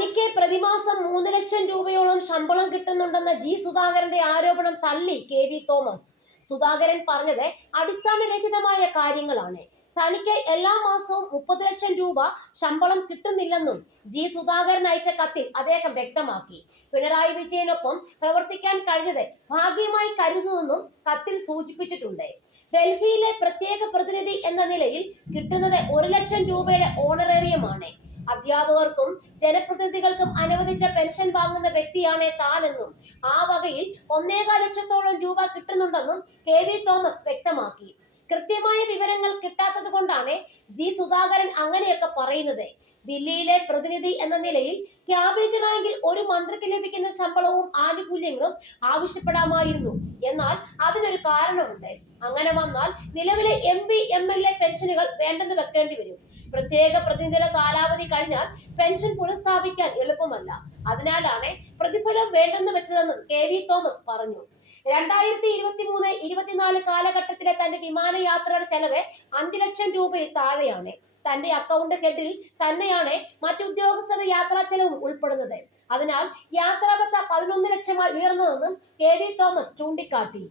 തനിക്ക് പ്രതിമാസം 3 ലക്ഷം രൂപയോളം ശമ്പളം കിട്ടുന്നുണ്ടെന്ന ജി സുധാകരന്റെ ആരോപണം തള്ളി കെ.വി. തോമസ്. സുധാകരൻ പറഞ്ഞത് അടിസ്ഥാനരഹിതമായ കാര്യങ്ങളാണ്. തനിക്ക് എല്ലാ മാസവും 30 ലക്ഷം രൂപ ശമ്പളം കിട്ടുന്നില്ലെന്നും ജി സുധാകരൻ അയച്ച കത്തിൽ അദ്ദേഹം വ്യക്തമാക്കി. പിണറായി വിജയനൊപ്പം പ്രവർത്തിക്കാൻ കഴിഞ്ഞത് ഭാഗ്യമായി കരുതുന്നെന്നും കത്തിൽ സൂചിപ്പിച്ചിട്ടുണ്ട്. ഡൽഹിയിലെ പ്രത്യേക പ്രതിനിധി എന്ന നിലയിൽ കിട്ടുന്നത് 1 ലക്ഷം രൂപയുടെ ഓണറേറിയമാണ്. അധ്യാപകർക്കും ജനപ്രതിനിധികൾക്കും അനുവദിച്ച പെൻഷൻ വാങ്ങുന്ന വ്യക്തിയാണ് താനെന്നും ആ വകയിൽ 1.25 ലക്ഷത്തോളം രൂപ കിട്ടുന്നുണ്ടെന്നും കെ.വി. തോമസ് വ്യക്തമാക്കി. കൃത്യമായ വിവരങ്ങൾ കിട്ടാത്തത് കൊണ്ടാണ് ജി സുധാകരൻ അങ്ങനെയൊക്കെ പറയുന്നത്. ദില്ലിയിലെ പ്രതിനിധി എന്ന നിലയിൽ ക്യാബിനറ്റ് റാങ്കിൽ ഒരു മന്ത്രിക്ക് ലഭിക്കുന്ന ശമ്പളവും ആനുകൂല്യങ്ങളും ആവശ്യപ്പെടാമായിരുന്നു. എന്നാൽ അതിനൊരു കാരണമുണ്ട്. അങ്ങനെ വന്നാൽ നിലവിലെ MP, MLA പെൻഷനുകൾ വേണ്ടെന്ന് വെക്കേണ്ടി വരും. പ്രത്യേക പ്രതിനിധിയുടെ കാലാവധി കഴിഞ്ഞാൽ പെൻഷൻ പുനഃസ്ഥാപിക്കാൻ എളുപ്പമല്ല. അതിനാലാണ് പ്രതിഫലം വേണ്ടെന്ന് വെച്ചതെന്നും കെ.വി. തോമസ് പറഞ്ഞു. 2023-24 കാലഘട്ടത്തിലെ തന്റെ വിമാനയാത്രയുടെ ചെലവ് 5 ലക്ഷം രൂപയിൽ താഴെയാണ്. തന്റെ അക്കൗണ്ട് ഹെഡിൽ തന്നെയാണ് മറ്റുദ്യോഗസ്ഥരുടെ യാത്രാ ചെലവും ഉൾപ്പെടുന്നത്. അതിനാൽ യാത്രാബത്ത 11 ലക്ഷമായി ഉയർന്നതെന്നും കെ.വി. തോമസ് ചൂണ്ടിക്കാട്ടി.